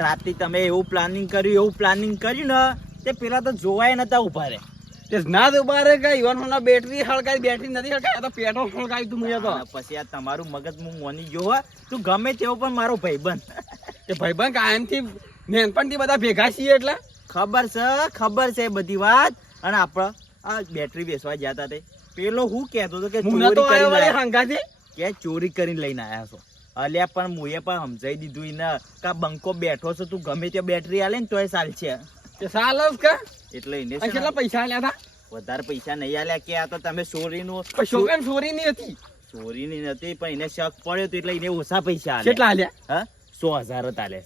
આ રાતે તમે એવું પ્લાનિંગ કર્યું એવું પ્લાનિંગ કર્યું ને તે પેલા તો જોવાય નતા ઊભા રે. તે ના જ ઊભા રે કઈ. યુવાનો બેટરી હળગાઈ બેટરી નથી હળગાઈ. તો પેટ્રોલ હળગાઈ તું તો. પછી આ તમારું મગજ હું મોની ગયો હો. તું ગમે તેવો પણ મારો ભાઈબંધ. તે ભાઈબંધ કાયમથી નેનપણથી બધા ભેગા છીએ એટલે? ખબર છે ખબર છે બધી વાત. અને આપણે આ બેટરી બેસવા હતા તે પેલો હું કહેતો હતો કે ચોરી કરીને કે ચોરી કરીને લઈને આયા છો. અલ્યા પણ મુએ પણ સમજાઈ દીધું ઈને કા બંકો બેઠો છો તું ગમે ત્યાં બેટરી આલે ને તોય ચાલ છે તે સાલ જ કે? એટલે એને ને કેટલા પૈસા આલ્યા હતા વધારે પૈસા નહીં આલ્યા કે આ તો તમે ચોરીનું છોકરાને ચોરી ની હતી? ચોરીની નથી પણ એને શક પડ્યો તો એટલે એને ઓછા પૈસા આલ્યા. કેટલા આલ્યા? હા સો હજાર જ આલે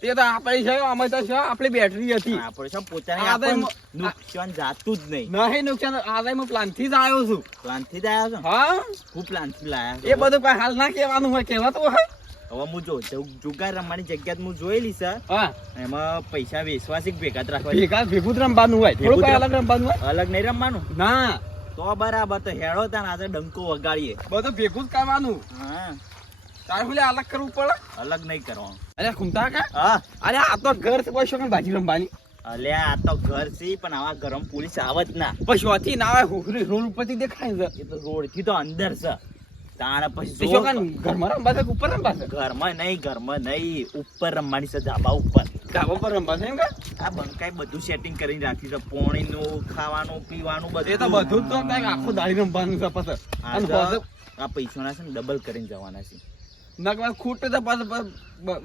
તે તો આપણે છે અમે તો છે આપણી બેટરી હતી. આપણે છે પોતાને નુકસાન જાતું જ નહીં. નહીં નુકસાન આ હું પ્લાનથી જ આવ્યો છું. પ્લાનથી જ આવ્યો છું હા? હું પ્લાનથી લાયા એ બધું કઈ હાલ ના કહેવાનું હોય કહેવાતું હોય. હવે હું જો જુગાર રમવાની જગ્યા હું જોયેલી છે. એમાં પૈસા વેચવા છે ભેગા રાખવા ભેગા ભેગું રમવાનું હોય. થોડું અલગ રમવાનું હોય. અલગ નહીં રમવાનું? ના. તો બરાબર તો હેડો ત્યાં આજે ડંકો વગાડીએ. બધું ભેગું જ કરવાનું. હા. તારે પેલે અલગ કરવું પડે. અલગ નહીં કરવાનું અરે ખૂમતા કા? હા. અરે આ તો ઘર કોઈ શોખન ભાજી રમવાની. અલ્યા આ તો ઘર છે પણ આવા ગરમ પોલીસ આવત ના. પછી ઓથી ના આવે હુખરી રોડ ઉપરથી દેખાય છે. એ તો રોડથી તો અંદર છે. તાણ પછી જો ઘરમાં રમવા છે ઉપર રમવા છે? ઘરમાં નહીં ઘરમાં નહીં. ઉપર રમવાની છે ધાબા ઉપર. ધાબા પર રમવા છે એમ કે? આ બંકાઈ બધું સેટિંગ કરીને રાખ્યું છે. પોણીનું ખાવાનું પીવાનું બધું એ તો બધું. તો આખું દાડી રમવાનું છે પછી. અને આ પૈસાના છે ને ડબલ કરીને જવાના છે. નકવા ખૂટે તો પાછું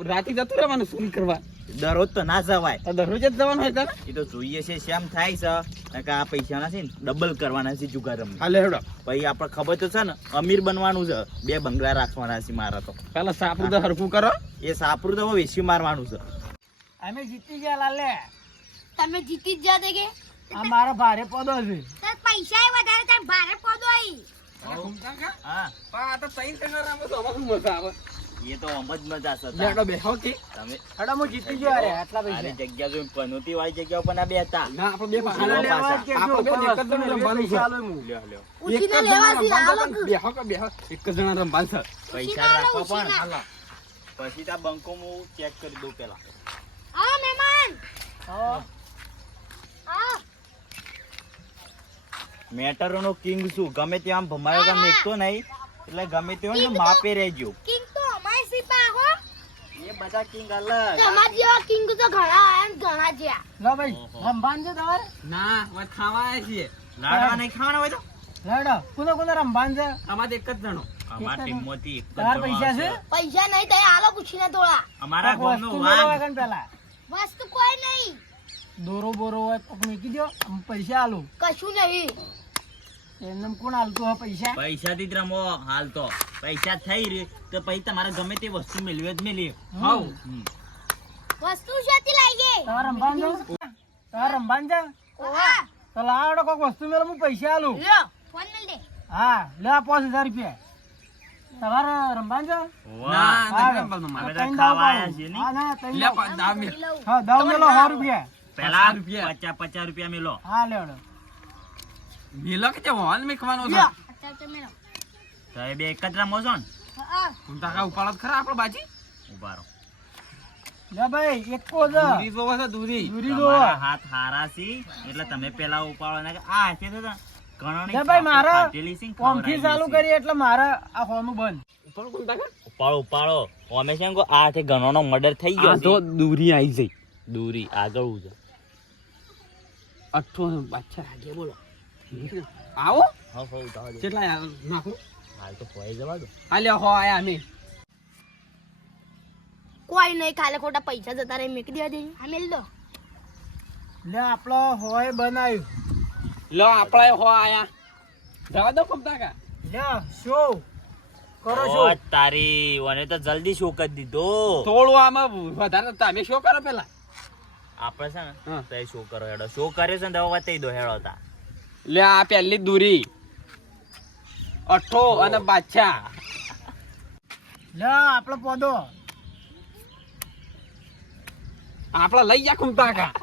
રાતે જતું રહેવાનું શું કરવા? દરરોજ તો ના જવાય. દરરોજ જ જવાનું હોય તને એ તો જોઈએ છે શેમ થાય છે. કે આ પૈસાના છે ને ડબલ કરવાના છે જુગાર હાલે હેડો. પછી આપણે ખબર તો છે ને અમીર બનવાનું છે. બે બંગલા રાખવાના છે મારા તો. પેલા સાપરું તો હરખું કરો. એ સાપરું તો વેસી મારવાનું છે. અમે જીતી ગયા લાલે. તમે જીતી જ જાતે કે? આ મારો ભારે પોદો છે. પૈસા એ વધારે તાર ભારે પોદો આઈ. હા. આ તો ત્રણ ત્રણ રમે તો આમાં મજા આવે? એ તો આમ મજા છે લેડો બેહો કે. તમે હડો હું જીતી ગયો અરે આટલા આરી પૈસા જગ્યા જોઈને પનોતી વાળી જગ્યા ઉપર ના બેતા. ના આપણે બે પાછા. લેવા કે જો, એક જ જણા રમવાનું છે. ચાલો હું. લ્યો લ્યો. ઉછીને લેવા છે રમવાનું બેહો કે બેહો એક જ જણા રમવાનું છે પૈસા રાખવા પણ હાલો. પછી ત્યાં બંકો હું ચેક કરી દઉં પેલા. આવો મહેમાન. હા. આવો મેટરો નો કિંગ શું ગમે ત્યાં આમ ભમાયો કામ એકતો નહીં. એટલે ગમે તે હોય ને માપે રહેજો. કિંગ તો અમાય સિપા હો. એ બધા કિંગ અલગ. તમાર જેવા કિંગ તો ઘણા આયા ને ઘણા જ્યા. લો ભાઈ ઓહો. છે તમારે? ના હવે ખાવા છીએ. લાડવા નહીં ખાવાના હોય તો? લડો કોને કોને રમવાનું છે? અમાર એક જ જણો. અમારા ટીમમાંથી એક જ જણો પૈસા છે પૈસા નહીં થાય આલો પૂછીને થોડા. અમારા ગામનો વાઘ. વસ્તુ કોઈ નહીં. દોરો બોરો હોય કોક મૂકી દો પૈસા આલું. કશું નહીં. એમને કોણ આલતું હોય પૈસા? પૈસા થી રમો હાલ તો પૈસા થઈ રે તો પછી તમારે ગમે તે વસ્તુ મેળવે જ મેળવી. હાઉ. વસ્તુ શેથી લાવીએ તમારે રમવાનું છે તમારે રમવાનું જા તો લાવડો કોક વસ્તુ મેળવ હું પૈસા આલું. લ્યો ફોન મેલ દે. હા લે આ પાંચ હજાર રૂપિયા. તમારે રમવાનું છે ના ના રમવાનું મારે. ખાવા આયા છીએ નહીં? હા ના હા દાવ મેલો સો રૂપિયા. પેલા પચાસ રૂપિયા. પચાસ પચાસ રૂપિયા મેલો. હા લેવડો મેલો કે તે હોલ મેકવાનો છે? લ્યો. અત્યારે તમે લો તો એ બે એક જ રમો છો ને હા તાકા ઉપાડો ખરા આપણો બાજી? ઉભારો લે ભાઈ એકો જ દૂરી જોવો છે દૂરી. દૂરી દો હાથ હારા સી એટલે તમે પેલા ઉપાડો ને આ હાથે તો ગણણી લે ભાઈ મારા ખવડાવી ચાલુ કરી એટલે મારા આ હોનું બંધ. ઉપાડો કોણ તાકા? ઉપાડો ઉપાડો. અમે છે આ હાથે ઘણોનો મર્ડર થઈ ગયો તો દૂરી આવી જઈ. દૂરી આગળ છે. અઠ્ઠો પાછા આજે બોલો. આવો. હા હો ઉતાવળ દો. કેટલા નાખો? હાલ તો ખોવાઈ જવા દો. હાલે હો આયા અમે. કોઈ નહીં ખાલે ખોટા પૈસા જતા રહે મેકી દેવા દે હા મેલ દો. લે આપણો હોય બનાવ્યું. લો આપણા હો આયા. જવા દો કમ કા લે શું? કરો છો તારી ઓને તો જલ્દી શો કરી દીધો? થોડું આમાં વધારે તમે શું કરો પેલા? આપણે છે ને તો શો કરો હેડો. શો કર્યો છે ને તો વતાઈ દો હેડો તા. લે આ પહેલી દૂરી. અઠો અને બાદશાહ લે આપણો પોદો. આપણે લઈ જા કુમતા કા.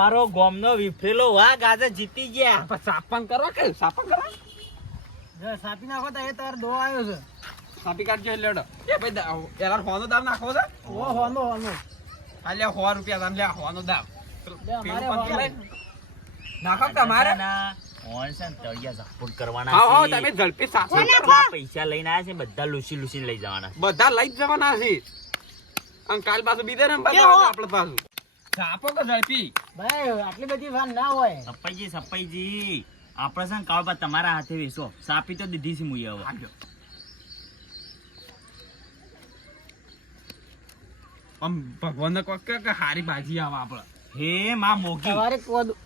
મારો ગોમનો વિફરેલો વાઘ આજે જીતી ગયા. સાપણ સાપન કરો કે સાપન કરો? સાપી નાખો તો એ તાર દો આવ્યો છે. સાપી કાઢજો લેડો હેડો. એ ભાઈ એલા હોનો દાવ નાખો છે? ઓ હોનો હોનો. આ લે સો રૂપિયા તાન લે આ હોનો દાવ લે, અમારે પેલું પંખી હોનો. લઈને. નાખો તમારે. તમે પૈસા લઈને આવ્યા છે બધા લૂસી લૂસીને લઈ જવાના બધા લઈ જવાના છે. અને કાલ પાછું બીજે ને એ હો. પાછું. છાપો કે ઝડપી? ભાઈ આટલી બધી વાત ના હોય. સપાઈજી સપાઈજી. આપણે છે ને તમારા હાથે વેચો. સાપી તો દીધી છે મુઈ હવે. આમ ભગવાનને કોક કે હારી બાજી આવે આપડે. હે માં મોગી.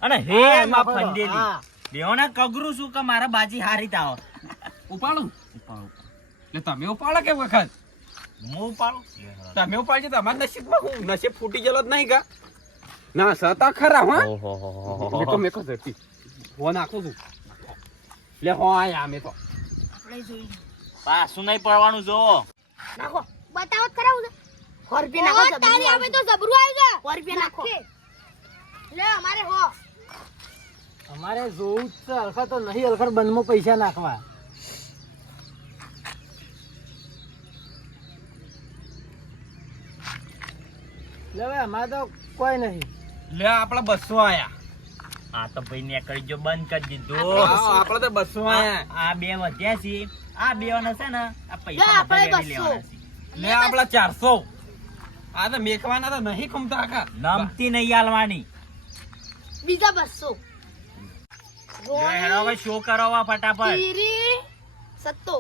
અને હે માં ફંડેલી હા. બેઓને કગરું શું કે મારા બાજી હારી તાવ? ઉપાડું? ઉપાડું. એટલે તમે ઉપાડો કે વખત? હું ઉપાડું? તમે ઉપાડજો તમારા નસીબમાં હું નસીબ ફૂટી ગયેલો જ નહીં કા? ના સતા ખરા હા. મેકો મેકો ઝડપી હો નાખું છું. લે હો આયા અમે તો. આપણે જોઈ લઈએ. પાછું નહીં પડવાનું જો નાખો. બતાવો ખરા ઉધર. સો રૂપિયા નાખો તારી હવે તો જબરું આવી ગયા સો નાખો. લે અમારે હો. અમારે જોવું જ છે હલકા તો નહીં હલકા બંધમાં પૈસા નાખવા. લે ભાઈ અમારે તો કોઈ નહીં. લે આપણે બસો આયા. આ તો ભાઈ ને કરી જો બંધ કરી દીધો. આપણે તો બસો આયા. આ બે વધ્યા છે આ બે છે ને આ પૈસા આપણે બસો. લે આપણા ચારસો. આ તો મેકવાના તો નહીં ખમતા આખા. નમતી નહીં આલવાની. બીજા બસો. જો હવે શો કરો ફટાફટ. તીરી સત્તો.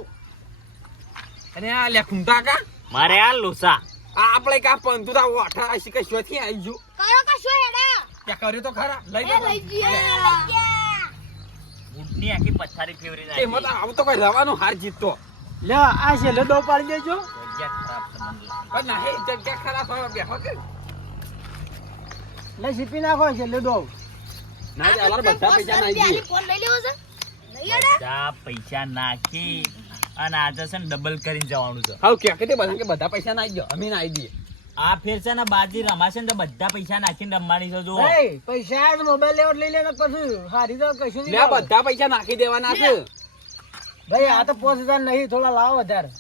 અને આ લે ખમતા આખા. મારે આ લોસા. આ આપણે કા પંતુ તા ઓઠા આશી કે શોથી આવી ગયું. કરો કશો હેડા. કે કર્યું તો ખરા? લઈ એ લઈ ગયા આખી પથારી ફેવરી એ મત આવ તો કોઈ રવાનો હાર જીતતો. લે આ છે દો પાડી દેજો. જગ્યા ખરાબ છે મને લાગે. પણ નહીં જગ્યા ખરાબ હવે બેહો કે? લે સીપી નાખો છેલ્લે દો. ના જ અલાર બધા પૈસા નાઈ દઈએ લઈ લેવો છે? બધા પૈસા નાખી અને આજે છે ને ડબલ કરીને જવાનું છે. હાવ કે કે બધા કે બધા પૈસા નાઈ દો? અમે નાઈ દઈએ. આ ફેર છે ને બાજી રમાશે ને તો બધા પૈસા નાખીને રમવાની છે જો પૈસા મોબાઈલ લેવટ લઈ લેને પછી. હારી તો કશું નહીં બધા પૈસા નાખી દેવાના છે. ભાઈ આ તો પાંચ હજાર નહીં થોડા લાવો વધારે.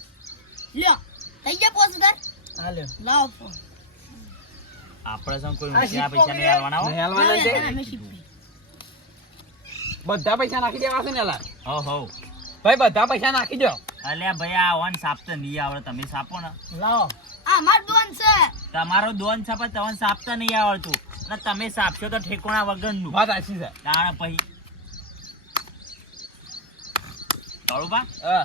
થઈ ગયા પોસ હજાર હાલે. લાવ ફોન. આપણે છે ને કોઈ આ પૈસા નહીં કે? હો. નહીં હાલવાના છે? બધા પૈસા નાખી દેવા છે ને અલાર હો હો. ભાઈ બધા પૈસા નાખી દો. અલ્યા ભાઈ આ ઓન સાપ તો નહીં આવડે તમે સાપો ને. લાવો. આ માર દોન છે. તમારો દોન સાપ જ તમને સાપતા નહીં આવડતું. અને તમે સાપશો તો ઠેકોણા વગરનું. વાત સાચી છે. તાણ પછી કાળુબા હા.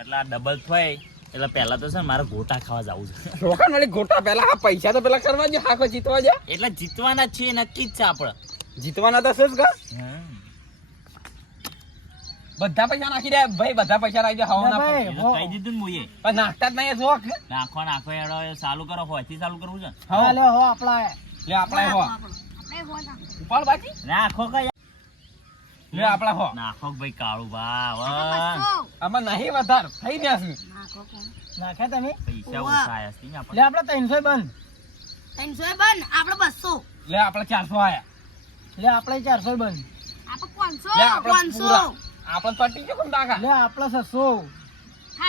એટલે આ ડબલ થાય એટલે પહેલા તો છે ને મારે ગોટા ખાવા જવું છે. રોકાણ વાળી ગોટા પહેલા આ પૈસા તો પેલા કરવા દો હાખો જીતવા દો એટલે જીતવાના છે નક્કી જ છે આપણે. જીતવાના તો છે જ કા બધા પૈસા નાખી દે ભાઈ બધા પૈસા નાખી દે હવાના કહી દીધું ને મુએ પણ નાખતા જ નહીં શોખ નાખો નાખો એડો ચાલુ કરો હોયથી ચાલુ કરવું છે. હા લે હો આપણા. લે આપણા હો. આપણે હો. ઉપાડ બાકી. નાખો કયા લે આપણા હો. નાખો ભાઈ કાળુ બા આમાં નહીં વધાર થઈ ગયા છે. નાખે તમે? પૈસા ઉવ્વ. છે આપણે. લે આપણે આપણે ત્રણસો બંધ. ત્રણસો એ બંધ આપણે બસો. લે આપણે ચારસો આયા. લે આપણે ચારસો બંધ. આપણે પટી કોણ લે આપણે છસો.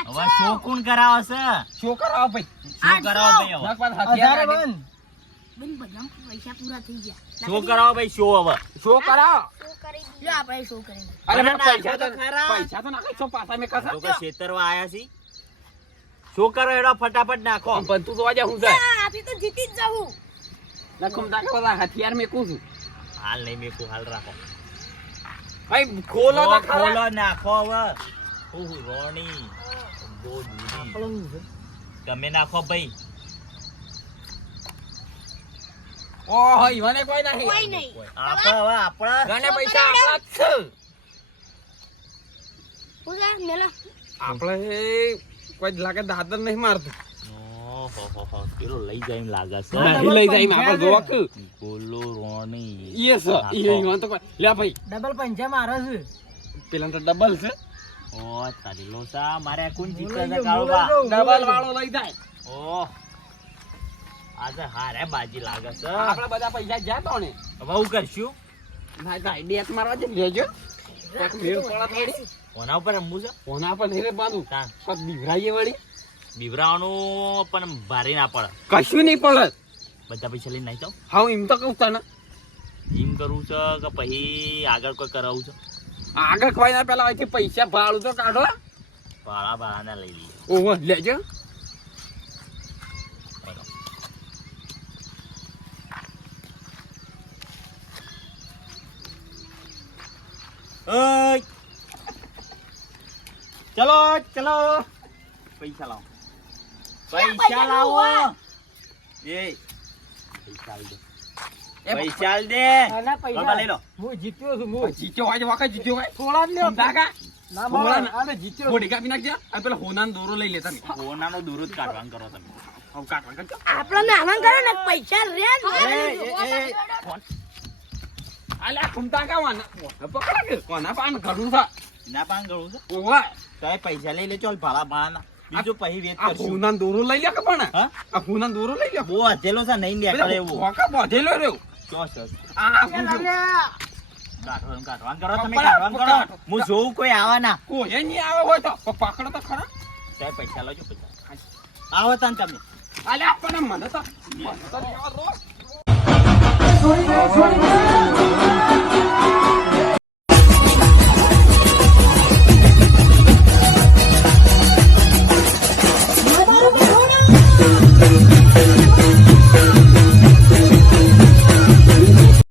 હવે શો કોણ કરાવશે છે? શું કરાવો ભાઈ? શો કરાવો ભાઈ હવે. બંધ. બેન બધા પૈસા પૂરા થઈ ગયા. શો કરાવો ભાઈ શો હવે? શો કરાવો? નાખો નાખે ફટાફટ નાખો. પણ તું તો આજે હું તો જીતી જ જાઉં. લખું ટાકે બધા હથિયાર મેકું છું. હાલ નહીં મેકું હાલ રાખો. ભાઈ ખોલો તો ખોલો નાખો હવે. રોણી. તમે નાખો ભાઈ. ઓહો ઈવાને કોઈ નહીં. કોઈ નહીં. આપણે હવે આપણા. ગણે પૈસા આપણા છે. હું મેલા. આપણે કોઈ લાગે દાદર નહીં મારતું. પેલો લઈ જાય એમ લાગે છે. લઈ જાય એમ. આપણે જોવા કે રોણી. ઈએ છે ઈવાન તો લે ભાઈ. ડબલ પંચા મારે છે. પેલા તો ડબલ છે. ઓ તારી લોસા મારે કોણ જીતે છે લઈ ડબલ વાળો જાય. ઓ આજે હારે બાજી લાગે છે. આપણે બધા પૈસા જ્યાં તો ને હવે હું કરશું? ના ભાઈ ડેટ મારવા જઈને લેજો. ઓના ઉપર રમવું છે? ઓના પર નહીં રે બાંધું તાન. કોક બીવરાઈએ વળી. બીવરાવાનું પણ ભારે ના પડે. કશું નહીં પડે. બધા પૈસા લઈને નાખી જાઉં? હા એમ તો કહું તને. એમ કરવું છે કે પછી આગળ કોઈ કરાવવું છે? આગળ કોઈ ના પેલા અહીંથી પૈસા ભાડું તો કાઢો. ભાડા ના લઈ લઈએ. ઓહો લેજો. ચલો ચલો. પૈસા લાવો. પૈસા લાવો. એ. પૈસા દે. પૈસા દે. બાબા લઈ લો. હું જીત્યો છું હું. જીત્યો હોય વખત જીત્યો હોય. થોડા જ લ્યો. સમજા કા? ના થોડા મારે આને જીત્યો છું. મોઢી કાપી નાખજે. આ પેલા દોરો લઈ લેતા નહીં કોનાનો જ કાઢવાનું કરો તમે. હવે કાઢવા કરજો આપણે નાના કરો ને પૈસા રે અલ્યા ખુમતા કા વાના? પકડા કે કોના પાન ઘડું ના પાન ગળું છે. તો પૈસા લઈ લે ચોલ ભાડા ભાડા બીજું પછી આ કરશું. દોરો લઈ લે કે પણ? આ હોનાનો દોરો લઈ લે બો અધેલો છે નહીં લે એવું. વખત બાંધેલો રહ્યો. ચો ચો આ. કાઢવાનું કાઢવાનું કરો તમે કાઢવાનું કરો. હું જોઉં કોઈ આવાના. કોઈ નહીં આવે હોય તો પકડો તો ખરા. ત્યાં પૈસા લેજો પૈસા. આવો તાન તમે. અલ્યા પણ મને તો મને તો છોડી છોડી દે.